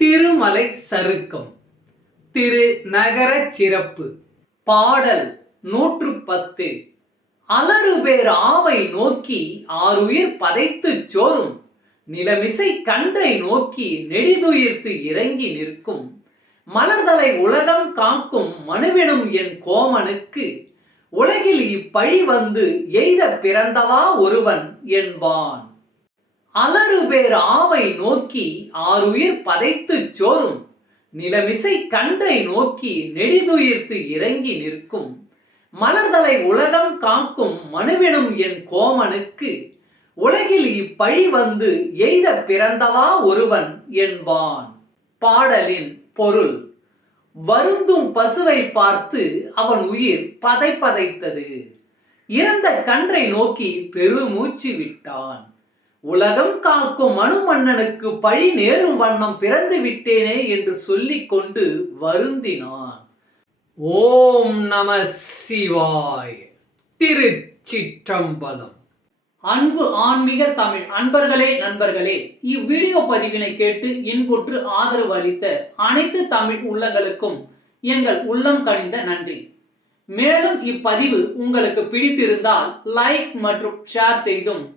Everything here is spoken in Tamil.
திருமலை சருக்கம் திரு நகர சிறப்பு. பாடல் நூற்று பத்து அலறுபேர் ஆவை நோக்கி ஆறுயிர் பதைத்துச் சோறும். நிலமிசை கன்றை நோக்கி நெடிதுயிர்த்து இறங்கி நிற்கும். மலர்தலை உலகம் காக்கும் மனுவினும் என் கோமனுக்கு. உலகில் இப்பழி வந்து எய்த பிறந்தவா ஒருவன் என்பான். அலறுபேர் ஆவை நோக்கி ஆறுயிர் பதைத்துச் சோறும். நிலமிசை கன்றை நோக்கி நெடிதுயிர்த்து இறங்கி நிற்கும். மலர்தலை உலகம் காக்கும் மனுவெனும் என் கோமனுக்கு. உலகில் இப்பழி வந்து எய்த பிறந்தவா ஒருவன் என்பான். பாடலின் பொருள். வருந்தும் பசுவை பார்த்து அவன் உயிர் பதை பதைத்தது இறந்த கன்றை நோக்கி பெருமூச்சு விட்டான். உலகம் காக்கும் மனு மன்னனுக்கு பழி நேரும் வண்ணம் பிறந்து விட்டேனே என்று சொல்லிக் கொண்டு வருந்தினான். ஓம் நம சிவாய். திருச்சிற்றம்பலம். அன்பு ஆன்மீக தமிழ் அன்பர்களே நண்பர்களே இவ்வீடியோ பதிவினை கேட்டு இன்புற்று ஆதரவு அளித்த அனைத்து தமிழ் உள்ளங்களுக்கும் எங்கள் உள்ளம் கனிந்த நன்றி. மேலும் இப்பதிவு உங்களுக்கு பிடித்திருந்தால் லைக் மற்றும் ஷேர் செய்தும்